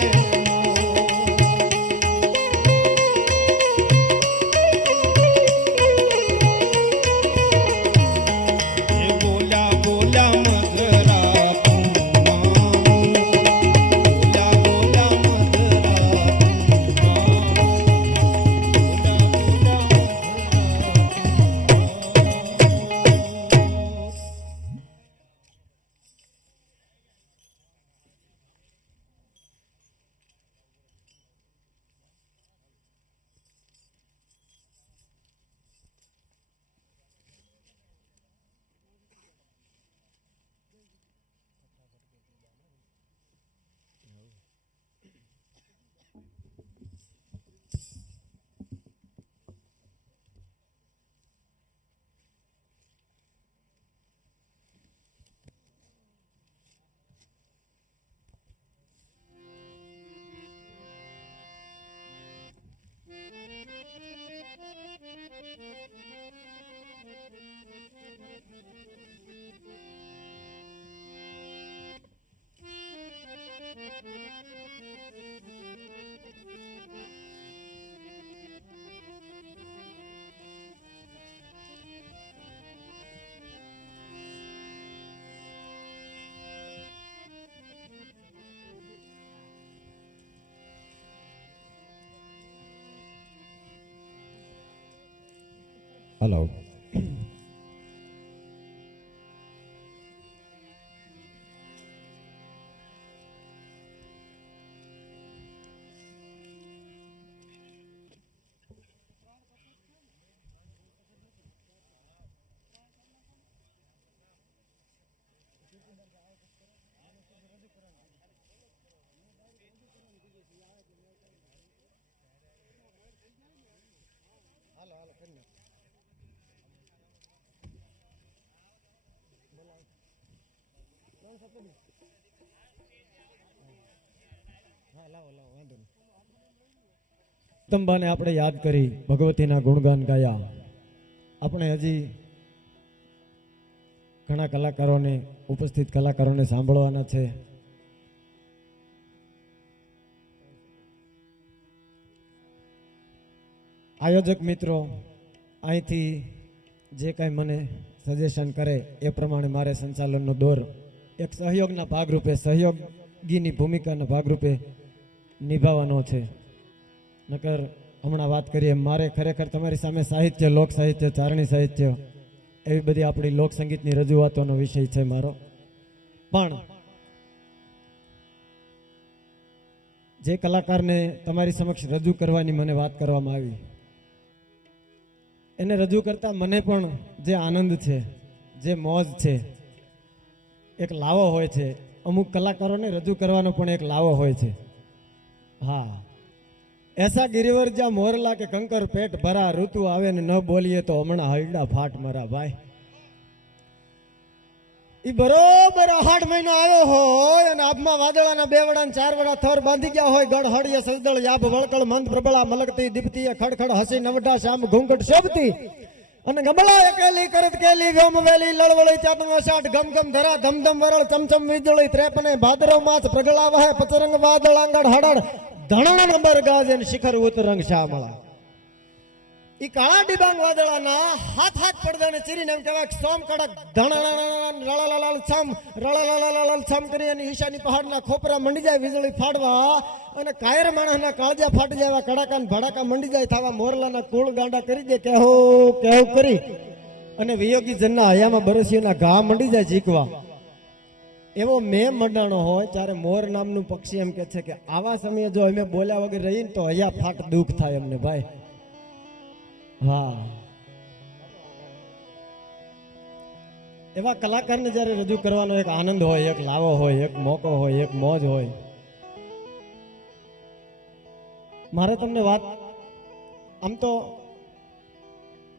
એ બોલ્યા બોલ્યા મધરા કુમારું, બોલ્યા બોલ્યા મધરા હલો. જગદંબાને આપણે યાદ કરી, ભગવતીના ગુણગાન ગાયા. આપણે હજી ઘણા કલાકારોને, ઉપસ્થિત કલાકારોને સાંભળવાના છે. આયોજક મિત્રો અહીંથી જે કાંઈ મને સજેશન કરે એ પ્રમાણે મારે સંચાલનનો દોર એક સહયોગના ભાગરૂપે, સહયોગીની ભૂમિકાના ભાગરૂપે નિભાવવાનો છે. નકર હમણાં વાત કરીએ, મારે ખરેખર તમારી સામે સાહિત્ય, લોક સાહિત્ય, ચારણી સાહિત્ય, એવી બધી આપણી લોક સંગીતની રજૂઆતોનો વિષય છે મારો. પણ જે કલાકારને તમારી સમક્ષ રજૂ કરવાની મને વાત કરવામાં આવી, એને રજૂ કરતા મને પણ જે આનંદ છે, જે મોજ છે, એક લાવો હોય છે. અમુક કલાકારોને રજૂ કરવાનો પણ એક લાવો હોય છે. હા, એસા ગિરિવર જ્યાં મોરલા કે કંકર પેટ ભરા, ઋતુ આવે ને ન બોલીએ તો હમણાં હલડા ફાટ મારા ભાઈ. ઈ બરોબર 8 મહિનો આવ્યો હોય અને આબમાં વાદળાના 2 વડા 4 વડા થર બાંધી ગયા હોય. ગઢ હળિયે સજદળ યાબ વળકળ મંદ પ્રબળા મલકતી દીપતી ખડખડ હસી નવડા શામ ઘૂંઘટ શોભતી અને ગમલા એકેલી કરત કેલી વ્યોમ વેલી લળવળી ચાતમ વસાટ ગમ ગમ ધરા ધમધમ વરળ ચમચમ વીજળી 53 ભાદરવ માસ પ્રગળા વહે પચરંગ વાદળ આંગળ હડડ ધણણ નંબર ગાજે શિખર ઉતરંગ શામળા. ઈ કાળા ડિબાંગ વાદળાના હાથ હાથ પડદાને ચીરીને એમ કહેવાય સોમ કડક ધણ રળલાલ છમ રળલાલ છમ કરી અને ઈશાની પહાડના ખોપરા મંડી જાય વીજળી ફાડવા અને કાયર માણસના કાળજા ફાટી જાય કડાકા ને ભડાકા મંડી જાય થવા મોરલાના કુળ ગાંડા કરી દે કેહો કરી અને વિયોગી જનના હયામાં બરસીઓના ઘા મંડી જાય ઝીકવા એવો મેં મંડાણો હોય ત્યારે મોર નામનું પક્ષી એમ કે છે કે આવા સમયે જો અમે બોલ્યા વગર રહીને તો હૈયા ફાટ દુઃખ થાય અમને ભાઈ. વાહ, એવા કલાકારને જ્યારે રજૂ કરવાનો એક આનંદ હોય, એક લાવો હોય, એક મોકો હોય, એક મોજ હોય. મારે તમને વાત આમ તો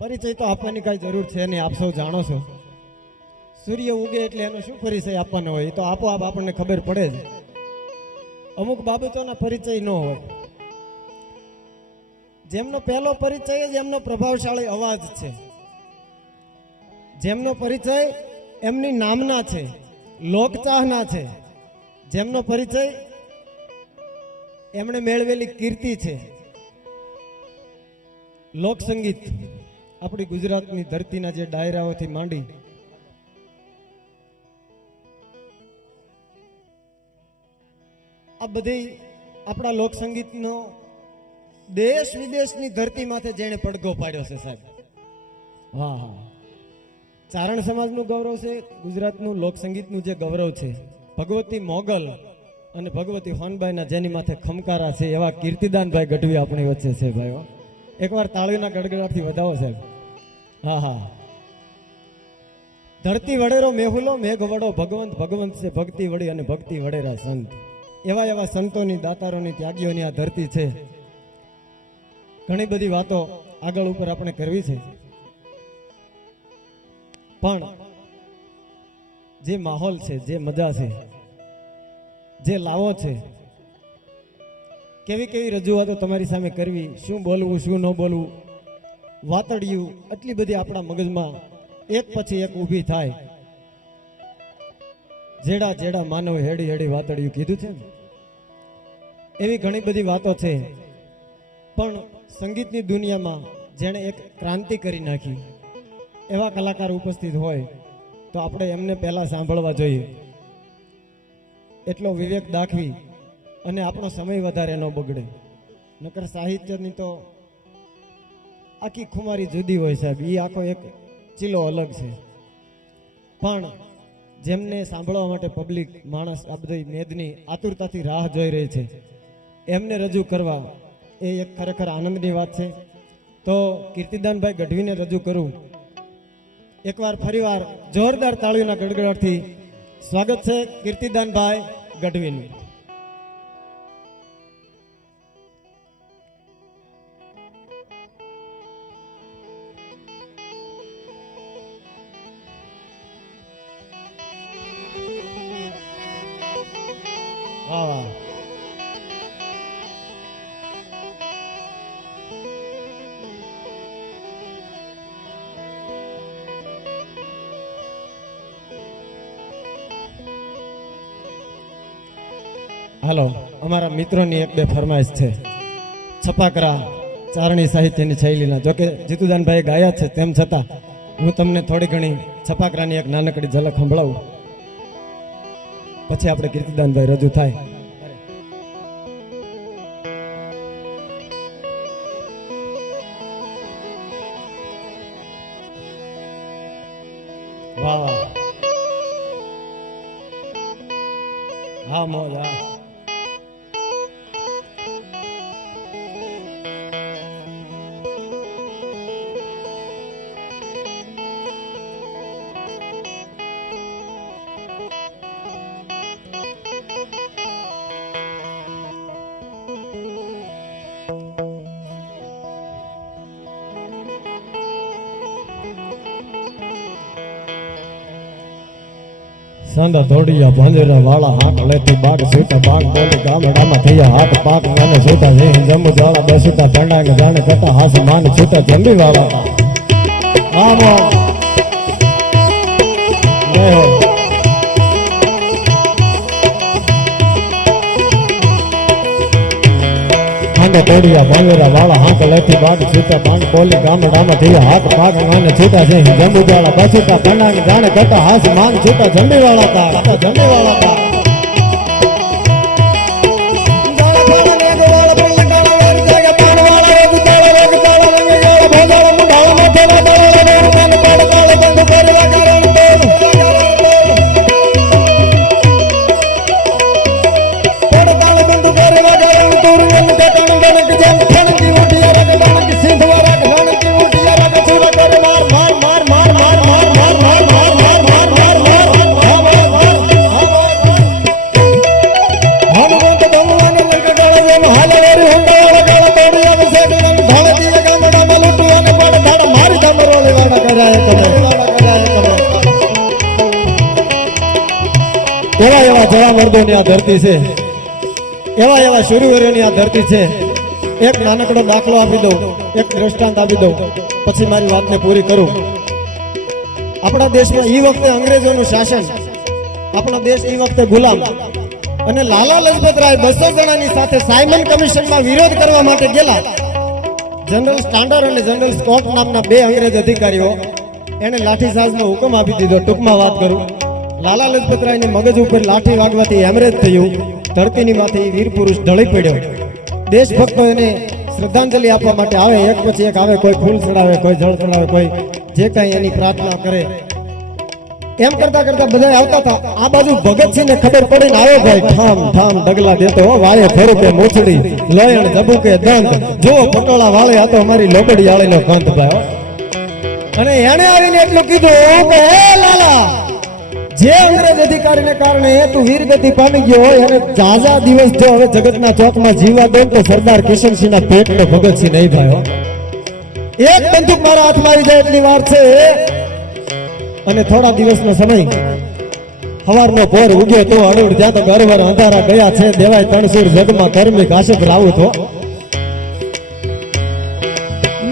પરિચય તો આપવાની કાંઈ જરૂર છે નહીં, આપ સૌ જાણો છો. સૂર્ય ઉગે એટલે એનો શું પરિચય આપવાનો હોય એ તો આપોઆપ આપણને ખબર પડે જ. અમુક બાબતોના પરિચય ન હોય. જેમનો પહેલો પરિચય જ એમનો પ્રભાવશાળી અવાજ છે, જેમનો પરિચય એમની નામના છે, લોકચાહના છે, જેમનો પરિચય એમણે મેળવેલી કીર્તિ છે. લોકસંગીત આપણી ગુજરાતની ધરતીના જે ડાયરાઓથી માંડી આ બધી આપણા લોકસંગીતનો દેશ વિદેશની ધરતીમાંથી જેણે પડઘો પાડ્યો છે સાહેબ. વાહ, ચારણ સમાજનું ગૌરવ છે, ગુજરાતનું લોકસંગીતનું જે ગૌરવ છે. ભગવતી મોગલ અને ભગવતી હોનબાઈના જેની માથે ખમકારા છે એવા કીર્તિદાનભાઈ ગઢવી આપણી વચ્ચે છે ભાઈઓ. એકવાર તાળીના ગડગડાટથી વધાવો સાહેબ. હા હા, ધરતી વડેરો મેહુલો, મેઘ વડો ભગવંત, ભગવંત છે ભક્તિ વડી અને ભક્તિ વડેરા સંત. એવા એવા સંતોની, દાતારોની, ત્યાગીઓની આ ધરતી છે. ઘણી બધી વાતો આગળ ઉપર આપણે કરવી છે, પણ જે માહોલ છે, જે મજા છે, જે લાવો છે, કેવી કેવી રજૂઆતો તમારી સામે કરવી, શું બોલવું શું ન બોલવું, વાતડિયું આટલી બધી આપણા મગજમાં એક પછી એક ઊભી થાય. જેડા જેડા માનવ હેડી હેડી વાતડિયું કીધું છે ને, એવી ઘણી બધી વાતો છે. પણ સંગીતની દુનિયામાં જેણે એક ક્રાંતિ કરી નાખી એવા કલાકાર ઉપસ્થિત હોય તો આપણે એમને પહેલા સાંભળવા જોઈએ. એટલો વિવેક દાખવી અને આપણો સમય વધારે ન બગડે. નકર સાહિત્યની તો આખી ખુમારી જુદી હોય સાહેબ, એ આખો એક ચીલો અલગ છે. પણ જેમને સાંભળવા માટે પબ્લિક માણસ આ બધી મેદની આતુરતાથી રાહ જોઈ રહી છે, એમને રજૂ કરવા એ એક ખરેખર આનંદની વાત છે. તો કીર્તિદાનભાઈ ગઢવીને રજૂ કરું. એકવાર ફરીવાર જોરદાર તાળીઓના ગડગડાટથી સ્વાગત છે કીર્તિદાનભાઈ ગઢવીનું. વાહ વાહ, હાલો, અમારા મિત્રોની એક બે ફરમાઈશ છે. છપાકરા ચારણી સાહિત્યની શૈલીના, જોકે જીતુદાનભાઈ ગાયા છે, તેમ છતાં હું તમને થોડી ઘણી છપાકરાની એક નાનકડી ઝલક સંભળાવું, પછી આપણે કીર્તિદાનભાઈ રજૂ થાય. વાહ વાહ, હા મોજ, હા. સાંદા ધોડિયા ભાંજરા વાળા હાક લેતી બાગ સૂતા બાગ બોલી ગામડામાં થયા હાથ પાક મને સૂતા જઈ જમુ જાળા બસુતા ઠંડાંગ જાણે કટા હાસ માન છૂતા જંબી વાળા આમો જય હો. સાંદા ધોડિયા ભાંજરા વાળા હાક લેતી બાગ સૂતા બાગ બોલી ગામડામાં થયા હાથ પાક મને છૂતા જઈ જમુ જાળા બસુતા ઠંડાંગ જાણે કટા હાસ માન છૂતા જંબી વાળા તા જંબી વાળા તા. એવા એવા જળામર્દોની આ ધરતી છે, એવા એવા શૂરવીરોની આ ધરતી છે. એક નાનકડો દાખલો આપી દઉં, એક દ્રષ્ટાંત આપી દઉં, પછી મારી વાતને પૂરી કરું. આપણા દેશમાં ઈ વખતે અંગ્રેજોનું શાસન, આપણો દેશ ઈ વખતે ગુલામ, અને લાલા લજપતરાય 200 જણાની સાથે સાયમન કમિશનમાં વિરોધ કરવા માટે ગયેલા. જનરલ સ્ટાન્ડર્ડ અને જનરલ સ્કોટ નામના બે અંગ્રેજ અધિકારીઓ એને લાઠીચાર્જનો હુકમ આપી દીધો. ટૂંકમાં વાત કરું, લાલા લજપતરાયની મગજ ઉપર લાઠી વાગવાથી હેમરેજ થયું. ધરતીની માથે ઈ વીર પુરુષ ઢળી પડ્યો. દેશભક્તો એને શ્રદ્ધાંજલિ આપવા માટે આવે, એક પછી એક આવે. કોઈ ફૂલ ચડાવે, કોઈ જળ ચડાવે, કોઈ જે કાંઈ એની પ્રાર્થના કરે. એમ કરતા કરતા બધા આવતા હતા. આ બાજુ ભગતસિંહને ખબર પડીને આવ્યો, ભાઈ ઠામ ઠામ ડગલા દેતો, વાળે ફેરુકે મોછડી, લોયણ જબુકે દંત, જો પટોળા વાળે આ તો અમારી લોબડી આળીનો કંત ભાઈ. અને એને આવીને એટલું કીધું કે હે લાલા, જે અંગ્રેજ અધિકારીને કારણે તું વીરગતિ પામી ગયો હોય અને જાજા દિવસ જો હવે જગતના ચોકમાં જીવા દો તો સરદાર કિશનસિંહના પેટનો ભગતસિંહ નહીં ભાઈ. એક બંદૂક મારા હાથમાં આવી જાય એટલી વાર છે. અને થોડા દિવસનો સમય, સવારનો પોર ઉગ્યો તો અડુડ ત્યાં તો ગરવર અંધારા ગયા છે. દેવાય તણસુર જગમાં કર્મી કાશક રાવું તો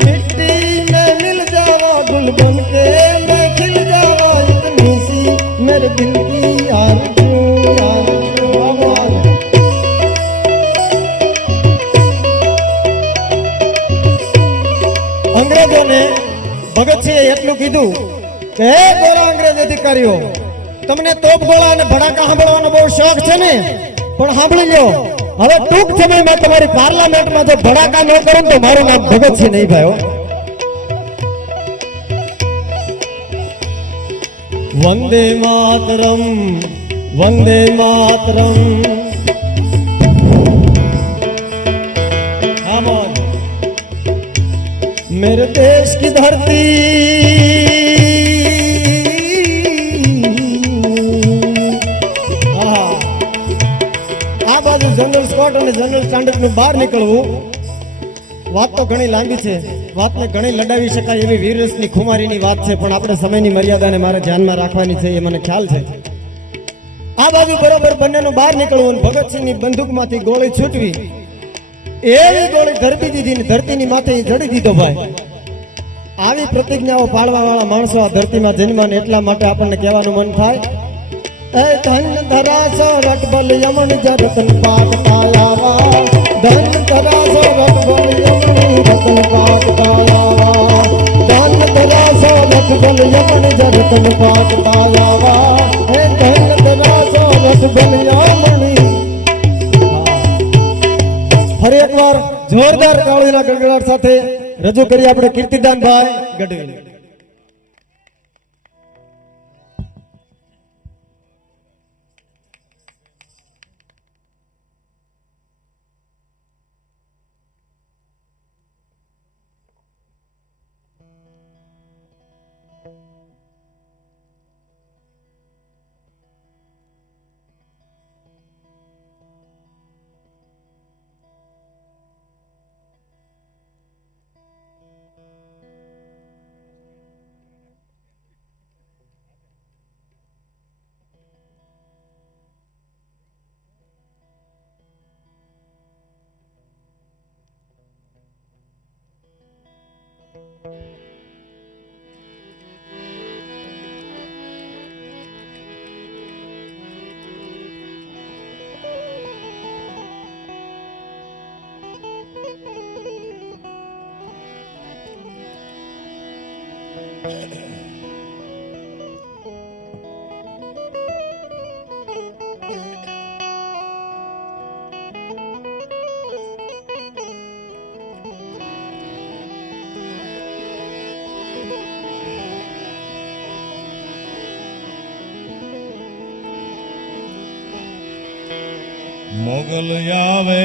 મિટ્ટી મે મિલ જાવા ગુલ બન કે મે ખિલ જાવા ઇતની સી મેરે દિલ કી આરज़ू આવાज़. અંગ્રેજોને ભગતસિંહે એટલું કીધું કે હે ગોરા અંગ્રેજ અધિકારીઓ, તમને તોપ ગોળા અને ભડાકા સાંભળવાનો બહુ શોખ છે ને, પણ સાંભળી લો, હવે ટૂંક સમયમાં તમારી પાર્લામેન્ટમાં જો ભડાકા ન કરું તો મારું નામ ભગતસિંહ નહીં ભાઈ. વંદે માતરમ, વંદે માતરમ. मेरे देश की धरती આ બાજુ જનરલ સ્કોટ અને જનરલ સ્ટાન્ડર્ડ નું બહાર નીકળવું. વાત તો ઘણી લાંબી છે, વાતને ઘણી લડાવી શકાય એવી વીરરસની ખુમારીની વાત છે, પણ આપણે સમયની મર્યાદાને મારે ધ્યાનમાં રાખવાની છે, એ મને ખ્યાલ છે. આ બાજુ બરોબર બંનેનું બહાર નીકળવું, ભગતસિંહની બંદૂકમાંથી ગોળી છૂટવી, એવી ગોળી ધરતી દીધી ને ધરતીની માથે જડી દીધો ભાઈ. આવી પ્રતિજ્ઞાઓ પાળવા વાળા માણસો આ ધરતીમાં જન્મ્યા ને એટલા માટે આપણને કહેવાનું મન થાય, એ ધન ધરાસો રટબલ યમન જરતન પાક પાયાવા, ધન ધરાસો રટબલ યમન રતન પાક પાયાવા, ધન ધરાસો રટબલ યમન જરતન પાક પાયાવા, એ ધન ધરાસો રટબલ યમન. ફરી એકવાર જોરદાર તાળીના ગડગડાટ સાથે રજૂ કરી આપણે કીર્તિદાનભાઈ ગઢવી. મોગલ આવે